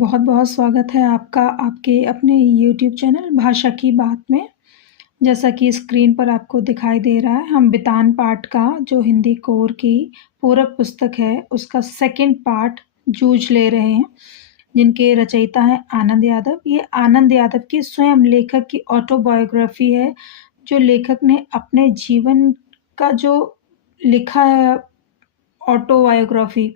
बहुत बहुत स्वागत है आपका आपके अपने यूट्यूब चैनल भाषा की बात में। जैसा कि स्क्रीन पर आपको दिखाई दे रहा है, हम बितान पाठ का जो हिंदी कोर की पूरक पुस्तक है उसका सेकंड पार्ट जूझ ले रहे हैं, जिनके रचयिता हैं आनंद यादव। ये आनंद यादव की स्वयं लेखक की ऑटोबायोग्राफी है, जो लेखक ने अपने जीवन का जो लिखा है, ऑटोबायोग्राफी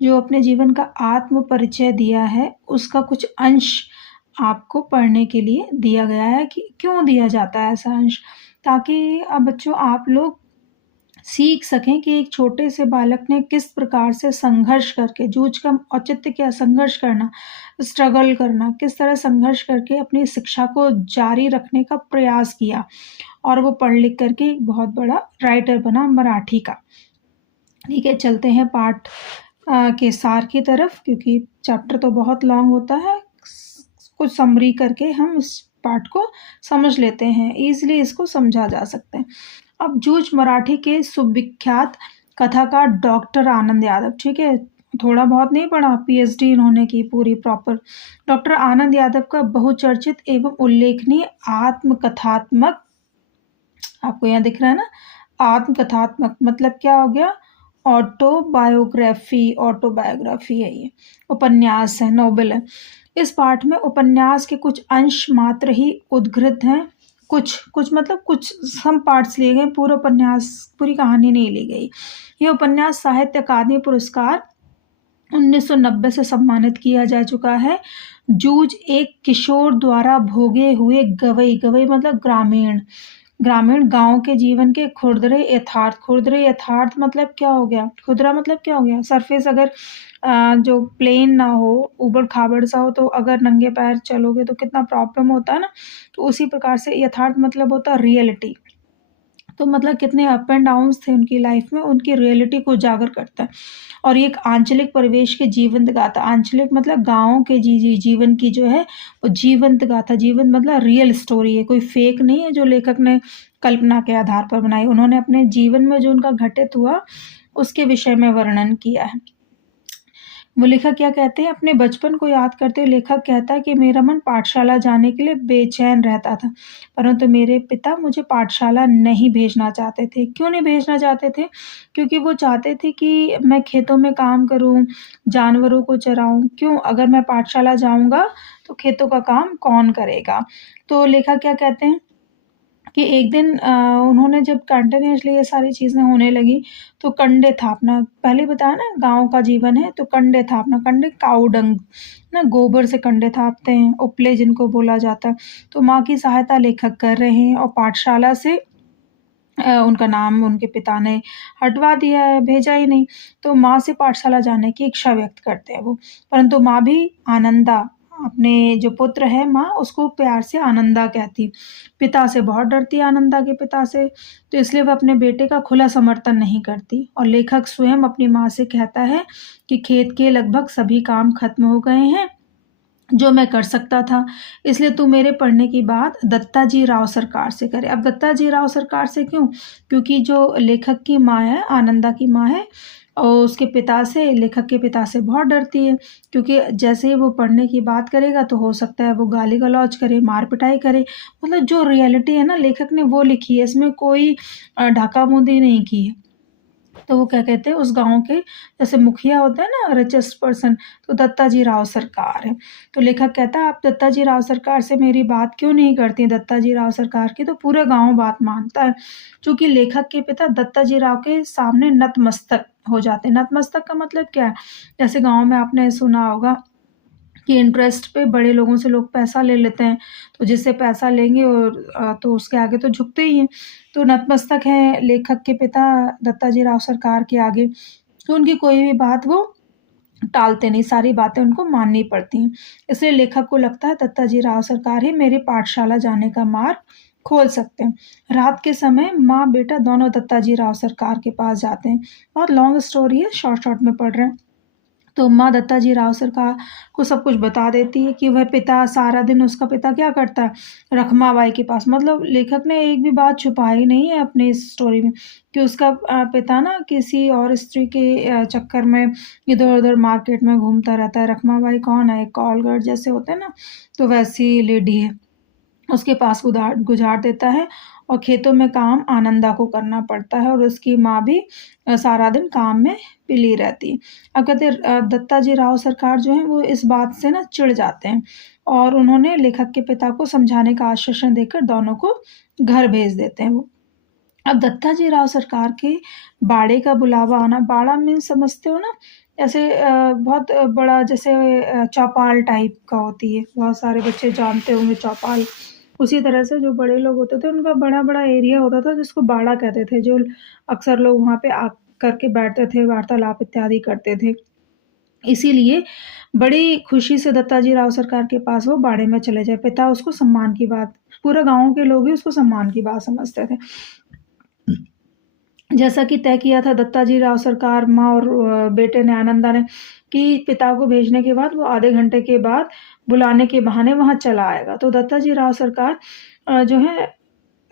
जो अपने जीवन का आत्म परिचय दिया है, उसका कुछ अंश आपको पढ़ने के लिए दिया गया है। कि क्यों दिया जाता है ऐसा अंश? ताकि बच्चों आप लोग सीख सकें कि एक छोटे से बालक ने किस प्रकार से संघर्ष करके, जूझ का औचित्य क्या, संघर्ष करना, स्ट्रगल करना, किस तरह संघर्ष करके अपनी शिक्षा को जारी रखने का प्रयास किया और वो पढ़ लिख करके एक बहुत बड़ा राइटर बना मराठी का। ठीक है, चलते हैं पाठ के सार की तरफ, क्योंकि चैप्टर तो बहुत लॉन्ग होता है। कुछ समरी करके हम इस पाठ को समझ लेते हैं, ईजिली इसको समझा जा सकते हैं। अब जूझ मराठी के सुविख्यात कथाकार डॉक्टर आनंद यादव, ठीक है, थोड़ा बहुत नहीं पढ़ा, पीएचडी इन्होंने की पूरी प्रॉपर। डॉक्टर आनंद यादव का बहुचर्चित एवं उल्लेखनीय आत्मकथात्मक, आपको यहाँ दिख रहा है ना, आत्मकथात्मक मतलब क्या हो गया? ऑटोबायोग्राफी, ऑटोबायोग्राफी है ये, उपन्यास है, नोवेल है। इस पाठ में उपन्यास के कुछ अंश मात्र ही उद्धृत हैं। कुछ कुछ मतलब कुछ सम पार्ट्स लिए गए, पूरा उपन्यास, पूरी कहानी नहीं ली गई। ये उपन्यास साहित्य अकादमी पुरस्कार 1990 से सम्मानित किया जा चुका है। जूझ एक किशोर द्वारा भोगे हुए गवई, गवई मतलब ग्रामीण, ग्रामीण गांव के जीवन के खुरदरे यथार्थ, खुरदरे यथार्थ मतलब क्या हो गया? खुदरा मतलब क्या हो गया? सरफेस अगर जो प्लेन ना हो, ऊबड़ खाबड़ सा हो, तो अगर नंगे पैर चलोगे तो कितना प्रॉब्लम होता है ना। तो उसी प्रकार से यथार्थ मतलब होता है रियलिटी। तो मतलब कितने अप एंड डाउन्स थे उनकी लाइफ में, उनकी रियलिटी को उजागर करता है। और ये एक आंचलिक परिवेश के जीवंत गाथा, आंचलिक मतलब गाँव के जीवन की जो है वो जीवंत गाथा, जीवंत मतलब रियल स्टोरी है, कोई फेक नहीं है जो लेखक ने कल्पना के आधार पर बनाई। उन्होंने अपने जीवन में जो उनका घटित हुआ उसके विषय में वर्णन किया है। वो लेखक क्या कहते हैं, अपने बचपन को याद करते हुए लेखक कहता है कि मेरा मन पाठशाला जाने के लिए बेचैन रहता था, परंतु मेरे पिता मुझे पाठशाला नहीं भेजना चाहते थे। क्यों नहीं भेजना चाहते थे? क्योंकि वो चाहते थे कि मैं खेतों में काम करूं, जानवरों को चराऊं। क्यों? अगर मैं पाठशाला जाऊंगा तो खेतों का काम कौन करेगा? तो लेखक क्या कहते हैं कि एक दिन उन्होंने जब कंटिन्यूअसली ये सारी चीज़ें होने लगी, तो कंडे थापना, पहले बताया ना गाँव का जीवन है, तो कंडे थापना, कंडे काऊ डंग ना, गोबर से कंडे थापते हैं, उपले जिनको बोला जाता है। तो माँ की सहायता लेखक कर रहे हैं और पाठशाला से उनका नाम उनके पिता ने हटवा दिया है, भेजा ही नहीं। तो माँ से पाठशाला जाने की इच्छा व्यक्त करते हैं वो, परंतु माँ भी आनंदा, अपने जो पुत्र है माँ उसको प्यार से आनंदा कहती। पिता से बहुत डरती है आनंदा के पिता से, तो इसलिए वह अपने बेटे का खुला समर्थन नहीं करती। और लेखक स्वयं अपनी माँ से कहता है कि खेत के लगभग सभी काम खत्म हो गए हैं जो मैं कर सकता था, इसलिए तू मेरे पढ़ने की बात दत्ताजी राव सरकार से करे। अब दत्ताजी राव सरकार से क्यों? क्योंकि जो लेखक की माँ है, आनंदा की माँ है, और उसके पिता से, लेखक के पिता से बहुत डरती है, क्योंकि जैसे ही वो पढ़ने की बात करेगा तो हो सकता है वो गाली गलौज करे, मार पिटाई करे। मतलब जो रियलिटी है ना, लेखक ने वो लिखी है, इसमें कोई ढाका मुंदी नहीं की है। तो वो क्या कहते हैं, उस गाँव के जैसे मुखिया होता है ना, रिचेस्ट पर्सन, तो दत्ताजी राव सरकार है। तो लेखक कहता है आप दत्ताजी राव सरकार से मेरी बात क्यों नहीं करती हैं? दत्ताजी राव सरकार की तो पूरा गाँव बात मानता है। चूँकि लेखक के पिता दत्ताजी राव के सामने नतमस्तक हो जाते हैं। नतमस्तक का मतलब क्या है? जैसे गाँव में आपने सुना होगा कि इंटरेस्ट पे बड़े लोगों से लोग पैसा ले लेते हैं, तो जिससे पैसा लेंगे और तो उसके आगे तो झुकते ही हैं। तो नतमस्तक हैं लेखक के पिता दत्ताजी राव सरकार के आगे, तो उनकी कोई भी बात वो टालते नहीं, सारी बातें उनको माननी पड़ती हैं। इसलिए लेखक को लगता है दत्ताजी राव सरकार ही मेरी पाठशाला जाने का मार्ग खोल सकते हैं। रात के समय माँ बेटा दोनों दत्ताजी राव सरकार के पास जाते हैं। बहुत लॉन्ग स्टोरी है, शॉर्ट शॉर्ट में पढ़ रहे हैं। तो माँ दत्ताजी राव सरकार को सब कुछ बता देती है कि वह पिता सारा दिन, उसका पिता क्या करता है, रखमाबाई के पास, मतलब लेखक ने एक भी बात छुपाई नहीं है अपनी इस स्टोरी में कि उसका पिता ना किसी और स्त्री के चक्कर में इधर उधर मार्केट में घूमता रहता है। रखमाबाई कौन है, एक कॉल गर्ल जैसे होते हैं ना, तो वैसी लेडी है, उसके पास गुजार देता है और खेतों में काम आनंदा को करना पड़ता है और उसकी माँ भी सारा दिन काम में पिली रहती है। अब कहते दत्ता जी राव सरकार जो है वो इस बात से ना चिढ़ जाते हैं और उन्होंने लेखक के पिता को समझाने का आश्वासन देकर दोनों को घर भेज देते हैं वो। अब दत्ता जी राव सरकार के बाड़े का बुलावा आना, बाड़ा मीन्स समझते हो ना, ऐसे बहुत बड़ा जैसे चौपाल टाइप का होती है, बहुत सारे बच्चे जानते होंगे चौपाल। उसी तरह से जो बड़े लोग होते थे उनका बड़ा बड़ा एरिया होता था जिसको बाड़ा कहते थे, जो अक्सर लोग वहाँ पे आ करके बैठते थे, वार्तालाप इत्यादि करते थे। इसीलिए बड़ी खुशी से दत्ता जी राव सरकार के पास वो बाड़े में चले जाए। पिता उसको सम्मान की बात, पूरे गाँव के लोग ही उसको सम्मान की बात समझते थे। जैसा कि तय किया था दत्ता जी राव सरकार, माँ और बेटे ने, आनंदा ने, कि पिता को भेजने के बाद वो आधे घंटे के बाद बुलाने के बहाने वहाँ चला आएगा। तो दत्ता जी राव सरकार जो है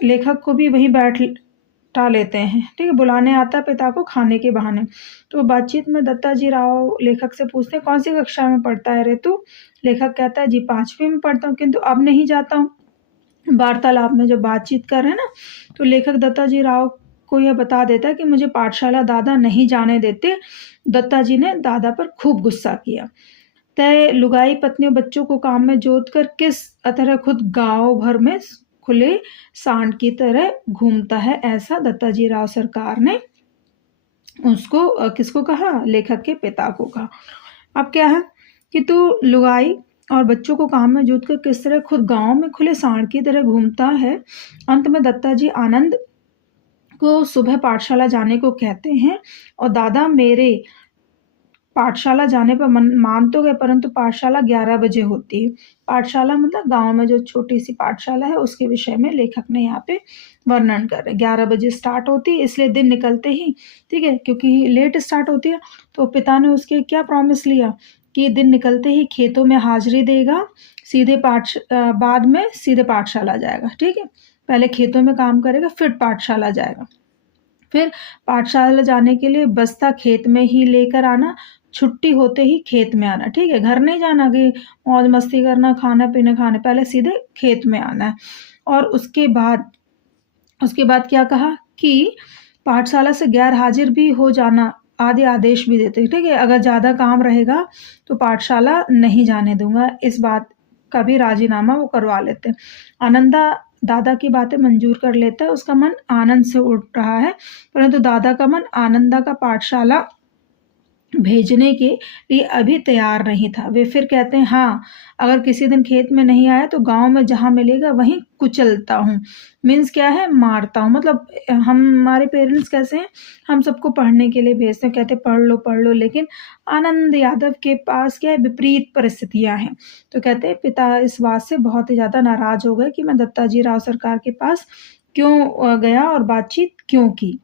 लेखक को भी वहीं बैठा लेते हैं, ठीक है, बुलाने आता है पिता को खाने के बहाने। तो बातचीत में दत्ता जी राव लेखक से पूछते हैं, कौन सी कक्षा में पढ़ता है रे तू? लेखक कहता है, जी 5वीं में पढ़ता हूँ, किंतु अब नहीं जाता हूँ। वार्तालाप में जब बातचीत कर रहे हैं ना, तो लेखक दत्ता जी राव को यह बता देता है कि मुझे पाठशाला दादा नहीं जाने देते। दत्ता जी ने दादा पर खूब गुस्सा किया। तय लुगाई पत्नियों बच्चों को काम में जोत कर किस तरह खुद गांव भर में खुले सांड की तरह घूमता है, ऐसा दत्ता जी राव सरकार ने उसको किसको कहा, लेखक के पिता को कहा। अब क्या है कि तू लुगाई और बच्चों को काम में जोत कर किस तरह खुद गांव में खुले सांड की तरह घूमता है। अंत में दत्ता जी आनंद को सुबह पाठशाला जाने को कहते हैं और दादा मेरे पाठशाला जाने पर मान तो गए, परंतु पाठशाला 11 बजे होती है। पाठशाला मतलब गांव में जो छोटी सी पाठशाला है उसके विषय में लेखक ने यहाँ पे वर्णन कर रहे। 11 बजे स्टार्ट होती है, इसलिए दिन निकलते ही, ठीक है, क्योंकि लेट स्टार्ट होती है, तो पिता ने उसके क्या प्रॉमिस लिया कि दिन निकलते ही खेतों में हाजिरी देगा, सीधे बाद में सीधे पाठशाला जाएगा, ठीक है, पहले खेतों में काम करेगा फिर पाठशाला जाएगा। फिर पाठशाला जाने के लिए बस्ता खेत में ही लेकर आना, छुट्टी होते ही खेत में आना, ठीक है, घर नहीं जाना कि मौज मस्ती करना, खाना पीना खाने, पहले सीधे खेत में आना है। और उसके बाद क्या कहा कि पाठशाला से गैर हाजिर भी हो जाना आदि आदेश भी देते, ठीक है, अगर ज़्यादा काम रहेगा तो पाठशाला नहीं जाने दूंगा, इस बात का भी राजीनामा वो करवा लेते हैं। आनंदा दादा की बातें मंजूर कर लेता है, उसका मन आनंद से उठ रहा है, परंतु दादा का मन आनंदा का पाठशाला भेजने के लिए अभी तैयार नहीं था। वे फिर कहते हैं, हाँ अगर किसी दिन खेत में नहीं आया तो गांव में जहाँ मिलेगा वहीं कुचलता हूँ। मीन्स क्या है, मारता हूँ। मतलब हमारे पेरेंट्स कैसे हैं, हम सबको पढ़ने के लिए भेजते हैं, कहते पढ़ लो, लेकिन आनंद यादव के पास क्या है, विपरीत परिस्थितियाँ हैं। तो कहते हैं पिता इस बात से बहुत ही ज़्यादा नाराज हो गए कि मैं दत्ता जी राव सरकार के पास क्यों गया और बातचीत क्यों की।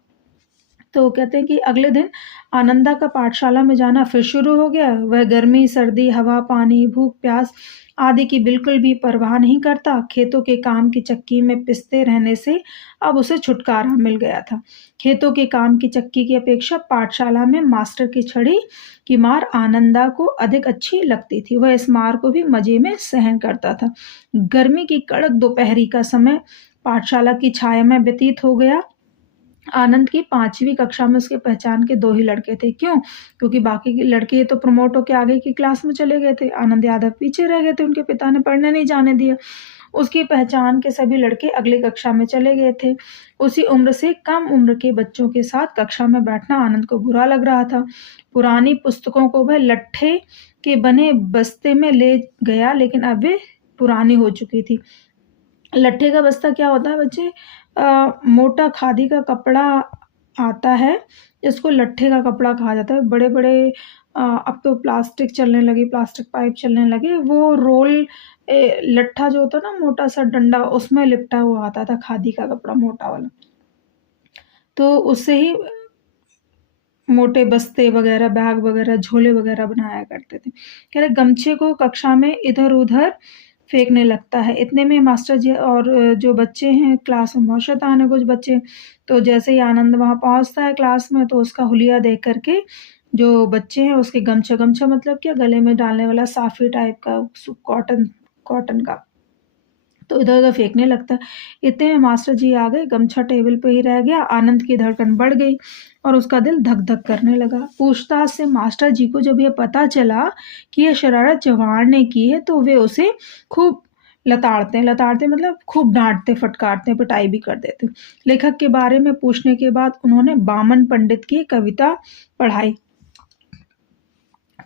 तो कहते हैं कि अगले दिन आनंदा का पाठशाला में जाना फिर शुरू हो गया। वह गर्मी सर्दी हवा पानी भूख प्यास आदि की बिल्कुल भी परवाह नहीं करता। खेतों के काम की चक्की में पिसते रहने से अब उसे छुटकारा मिल गया था। खेतों के काम की चक्की की अपेक्षा पाठशाला में मास्टर की छड़ी की मार आनंदा को अधिक अच्छी लगती थी। वह इस मार को भी मजे में सहन करता था। गर्मी की कड़क दोपहरी का समय पाठशाला की छाया में व्यतीत हो गया। आनंद की 5वीं कक्षा में उसके पहचान के 2 ही लड़के थे। क्यों? क्योंकि बाकी के लड़के तो प्रमोट होकर आगे की क्लास में चले गए थे। आनंद यादव पीछे रह गए थे, उनके पिता ने पढ़ने नहीं जाने दिया। उसकी पहचान के सभी लड़के अगली कक्षा में चले गए थे। उसी उम्र से कम उम्र के बच्चों के साथ कक्षा में बैठना आनंद को बुरा लग रहा था। पुरानी पुस्तकों को वह लट्ठे के बने बस्ते में ले गया, लेकिन अब वे पुरानी हो चुकी थी। लट्ठे का बस्ता क्या होता है बच्चे? मोटा खादी का कपड़ा आता है, इसको लट्ठे का कपड़ा कहा जाता है। बड़े बड़े अब तो प्लास्टिक चलने लगी, प्लास्टिक पाइप चलने लगे, वो रोल लट्ठा जो होता है ना, मोटा सा डंडा, उसमें लिपटा हुआ आता था खादी का कपड़ा मोटा वाला। तो उससे ही मोटे बस्ते वगैरह, बैग वगैरह, झोले वगैरह बनाया करते थे। कह रहे गमछे को कक्षा में इधर-उधर फेंकने लगता है। इतने में मास्टर जी और जो बच्चे हैं क्लास में बहुत शैतान है कुछ बच्चे, तो जैसे ही आनंद वहाँ पहुँचता है क्लास में तो उसका हुलिया देख कर के जो बच्चे हैं उसके गमछा मतलब क्या, गले में डालने वाला साफी टाइप का कॉटन कॉटन का, तो इधर-उधर फेंकने लगता है। इतने में मास्टर जी आ गए, गमछा टेबल पे ही रह गया। आनंद की धड़कन बढ़ गई और उसका दिल धक-धक करने लगा। पूछताछ से मास्टर जी को जब ये पता चला कि ये शरारत जवान ने की है तो वे उसे खूब लताड़ते मतलब खूब डाँटते, फटकारते, पिटाई भी कर देते। लेखक के बारे में पूछने के बाद उन्होंने बामन पंडित की कविता पढ़ाई।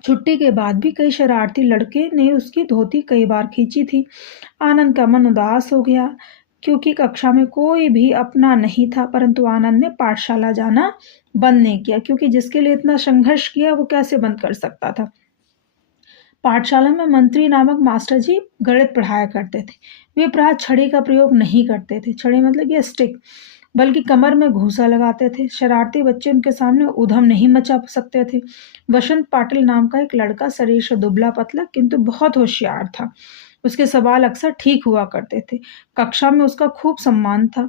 छुट्टी के बाद भी कई शरारती लड़के ने उसकी धोती कई बार खींची थी। आनंद का मन उदास हो गया क्योंकि कक्षा में कोई भी अपना नहीं था, परंतु आनंद ने पाठशाला जाना बंद नहीं किया क्योंकि जिसके लिए इतना संघर्ष किया वो कैसे बंद कर सकता था। पाठशाला में मंत्री नामक मास्टर जी गणित पढ़ाया करते थे। वे प्राय छड़ी का प्रयोग नहीं करते थे। छड़ी मतलब ये स्टिक, बल्कि कमर में घूसा लगाते थे। शरारती बच्चे उनके सामने उधम नहीं मचा सकते थे। वसंत पाटिल नाम का एक लड़का शरीर से दुबला पतला किंतु बहुत होशियार था। उसके सवाल अक्सर ठीक हुआ करते थे। कक्षा में उसका खूब सम्मान था।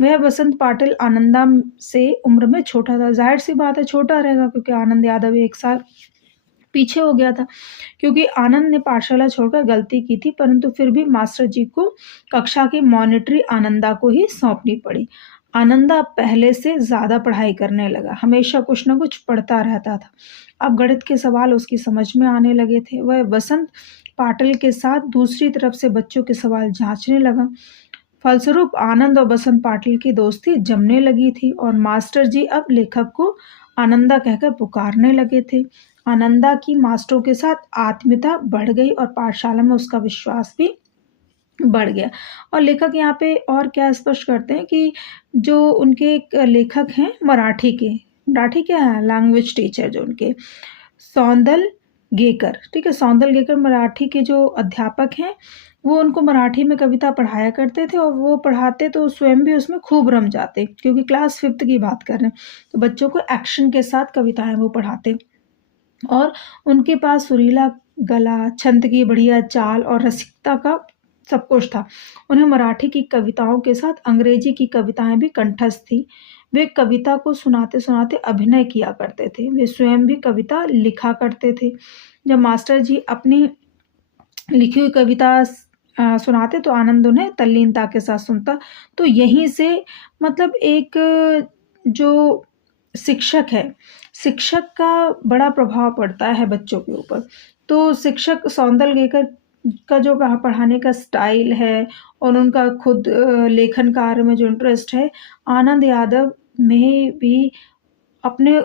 वह वसंत पाटिल आनंदा से उम्र में छोटा था। जाहिर सी बात है छोटा रहेगा क्योंकि आनंद यादव 1 साल पीछे हो गया था। क्योंकि आनंद ने पाठशाला छोड़कर गलती की थी, परंतु फिर भी मास्टर जी को कक्षा की मॉनिटरी आनंदा को ही सौंपनी पड़ी। आनंदा पहले से ज़्यादा पढ़ाई करने लगा, हमेशा कुछ न कुछ पढ़ता रहता था। अब गणित के सवाल उसकी समझ में आने लगे थे। वह वसंत पाटिल के साथ दूसरी तरफ से बच्चों के सवाल जांचने लगा। फलस्वरूप आनंद और बसंत पाटिल की दोस्ती जमने लगी थी और मास्टर जी अब लेखक को आनंदा कहकर पुकारने लगे थे। आनंदा की मास्टरों के साथ आत्मीयता बढ़ गई और पाठशाला में उसका विश्वास भी बढ़ गया। और लेखक यहाँ पे और क्या स्पष्ट करते हैं कि जो उनके एक लेखक हैं मराठी क्या है, लैंग्वेज टीचर जो उनके सौंदल गेकर, ठीक है, सौंदल गेकर मराठी के जो अध्यापक हैं वो उनको मराठी में कविता पढ़ाया करते थे और वो पढ़ाते तो स्वयं भी उसमें खूब रम जाते क्योंकि क्लास 5th की बात कर रहे हैं, तो बच्चों को एक्शन के साथ कविताएं वो पढ़ाते और उनके पास सुरीला गला, छंद की बढ़िया चाल और रसिकता का सब कुछ था। उन्हें मराठी की कविताओं के साथ अंग्रेजी की कविताएं भी कंठस्थ थी। वे कविता को सुनाते-सुनाते अभिनय किया करते थे। वे स्वयं भी कविता लिखा करते थे। जब मास्टर जी अपनी लिखी हुई कविता सुनाते तो आनंद उन्हें तल्लीनता के साथ सुनता। तो यहीं से मतलब एक जो शिक्षक है, शिक्षक का बड़ा प्रभाव पड़ता है बच्चों के ऊपर। तो शिक्षक सौंदल गेकर का जो पढ़ाने का स्टाइल है और उनका खुद लेखन कार्य में जो इंटरेस्ट है, आनंद यादव में भी अपने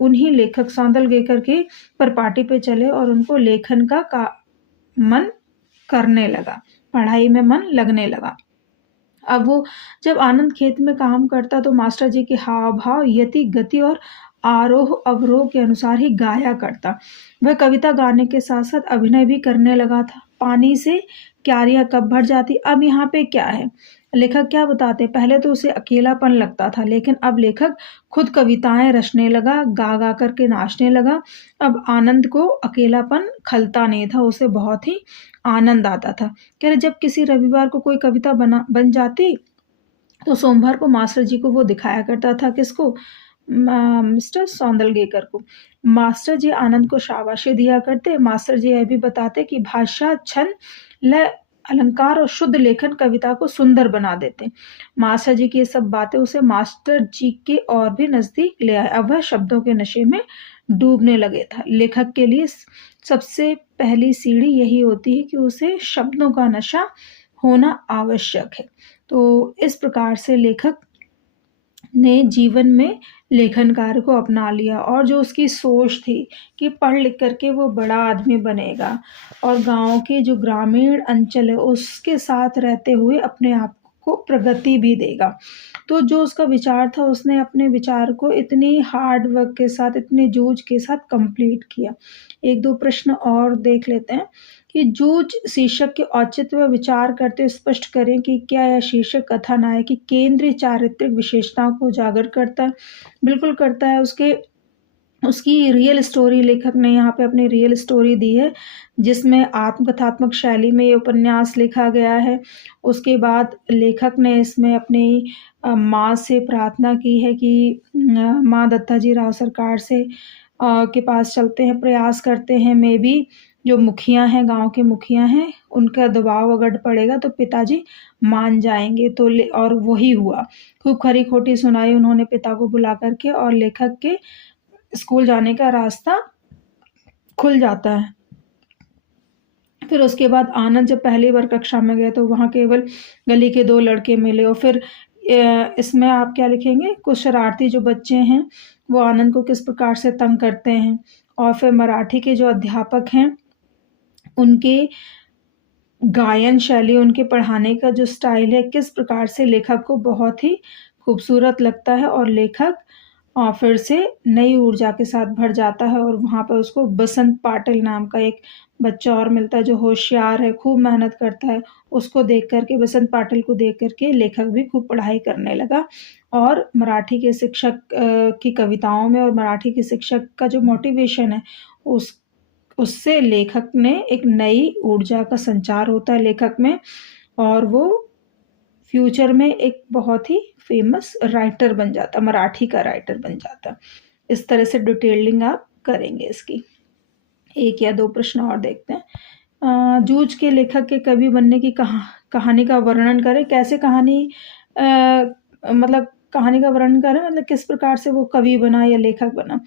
उन्हीं लेखक सौंदल गेकर के परपाटी पे चले और उनको लेखन का मन करने लगा, पढ़ाई में मन लगने लगा। अब वो जब आनंद खेत में काम करता तो मास्टर जी के हाव-भाव, यति, गति और आरोह-अवरोह के अनुसार ही गाया करता। वह कविता गाने के साथ-साथ अभिनय भी करने लगा था। पानी से क्यारियाँ कब भर जाती, अब यहाँ पे क्या है, लेखक क्या बताते हैं, पहले तो उसे अकेलापन लगता था, लेकिन अब लेखक खुद कविताएँ रचने लगा, गा-गा कर के नाचने लगा। अब आनंद को अकेलापन खलता नहीं था, उसे बहुत ही आनंद आता था। कह रहे जब किसी रविवार को कोई कविता बन जाती तो सोमवार को मास्टर जी को वो दिखाया करता था, किसको, मिस्टर सौंदलगेकर को। मास्टर जी आनंद को शाबाशी दिया करते। मास्टर जी यह भी बताते कि भाषा, छंद, लय, अलंकार और शुद्ध लेखन कविता को सुंदर बना देते। मास्टर जी की ये सब बातें उसे मास्टर जी के और भी नजदीक ले आए। अब वह शब्दों के नशे में डूबने लगे था। लेखक के लिए सबसे पहली सीढ़ी यही होती है कि उसे शब्दों का नशा होना आवश्यक है। तो इस प्रकार से लेखक ने जीवन में लेखन कार्य को अपना लिया और जो उसकी सोच थी कि पढ़ लिख करके वो बड़ा आदमी बनेगा और गाँव के जो ग्रामीण अंचल है उसके साथ रहते हुए अपने आप को प्रगति भी देगा। तो जो उसका विचार था उसने अपने विचार को इतनी हार्ड वर्क के साथ, इतने जूझ के साथ कंप्लीट किया। 1-2 प्रश्न और देख लेते हैं कि जूझ शीर्षक के औचित्य व विचार करते हुए स्पष्ट करें कि क्या यह शीर्षक कथानायक की केंद्रीय चारित्रिक विशेषताओं को उजागर करता है। बिल्कुल करता है। उसकी रियल स्टोरी लेखक ने यहाँ पे अपनी रियल स्टोरी दी है, जिसमें आत्मकथात्मक शैली में ये उपन्यास लिखा गया है। उसके बाद लेखक ने इसमें अपनी माँ से प्रार्थना की है कि माँ दत्ताजी राव सरकार से के पास चलते हैं, प्रयास करते हैं, मे बी जो मुखिया हैं, गाँव के मुखिया हैं, उनका दबाव अगर पड़ेगा तो पिताजी मान जाएँगे। तो और वही हुआ। खूब खरी-खोटी सुनाई उन्होंने पिता को बुला कर के और लेखक के स्कूल जाने का रास्ता खुल जाता है। फिर उसके बाद आनंद जब पहली बार कक्षा में गए तो वहाँ केवल गली के 2 लड़के मिले और फिर इसमें आप क्या लिखेंगे, कुछ शरारती जो बच्चे हैं वो आनंद को किस प्रकार से तंग करते हैं। और फिर मराठी के जो अध्यापक हैं उनके गायन शैली, उनके पढ़ाने का जो स्टाइल है, किस प्रकार से लेखक को बहुत ही खूबसूरत लगता है और लेखक फिर से नई ऊर्जा के साथ भर जाता है और वहाँ पर उसको बसंत पाटिल नाम का एक बच्चा और मिलता है जो होशियार है, खूब मेहनत करता है। उसको देख कर के, बसंत पाटिल को देख कर के लेखक भी खूब पढ़ाई करने लगा और मराठी के शिक्षक की कविताओं में और मराठी के शिक्षक का जो मोटिवेशन है उससे लेखक ने एक नई ऊर्जा का संचार होता है लेखक में और वो फ्यूचर में एक बहुत ही फेमस राइटर बन जाता, मराठी का राइटर बन जाता। इस तरह से डिटेलिंग आप करेंगे इसकी। 1 या 2 प्रश्न और देखते हैं। जूझ के लेखक के कवि बनने की कहानी का वर्णन करें। कैसे मतलब कहानी का वर्णन करें, मतलब किस प्रकार से वो कवि बना या लेखक बना।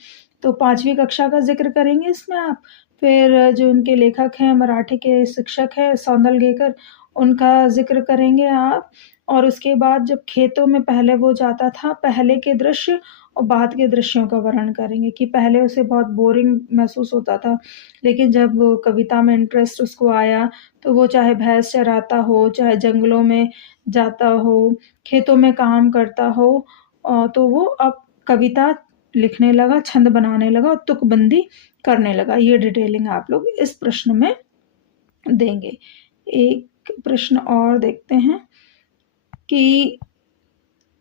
तो 5वीं कक्षा का ज़िक्र करेंगे इसमें आप। फिर जो उनके लेखक हैं, मराठी के शिक्षक हैं सौंदलगेकर, उनका ज़िक्र करेंगे आप। और उसके बाद जब खेतों में पहले वो जाता था, पहले के दृश्य और बाद के दृश्यों का वर्णन करेंगे कि पहले उसे बहुत बोरिंग महसूस होता था, लेकिन जब वो कविता में इंटरेस्ट उसको आया, तो वो चाहे भैंस चराता हो, चाहे जंगलों में जाता हो, खेतों में काम करता हो तो वो अब कविता लिखने लगा, छंद बनाने लगा और तुकबंदी करने लगा। ये डिटेलिंग आप लोग इस प्रश्न में देंगे। एक प्रश्न और देखते हैं कि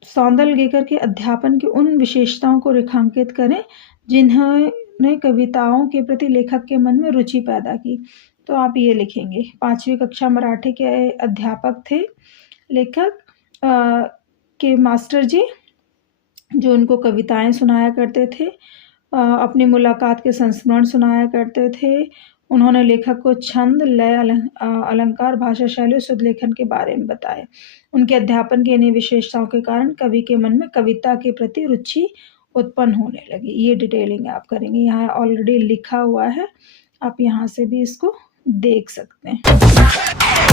सौंदलगेकर के अध्यापन की उन विशेषताओं को रेखांकित करें जिन्होंने कविताओं के प्रति लेखक के मन में रुचि पैदा की। तो आप ये लिखेंगे। 5वीं कक्षा मराठी के अध्यापक थे लेखक के मास्टर जी, जो उनको कविताएं सुनाया करते थे, अपनी मुलाकात के संस्मरण सुनाया करते थे। उन्होंने लेखक को छंद, लय, अलंकार, भाषा शैली और शुद्ध लेखन के बारे में बताया। उनके अध्यापन की इन्हीं विशेषताओं के कारण कवि के मन में कविता के प्रति रुचि उत्पन्न होने लगी। ये डिटेलिंग आप करेंगे। यहाँ ऑलरेडी लिखा हुआ है, आप यहाँ से भी इसको देख सकते हैं।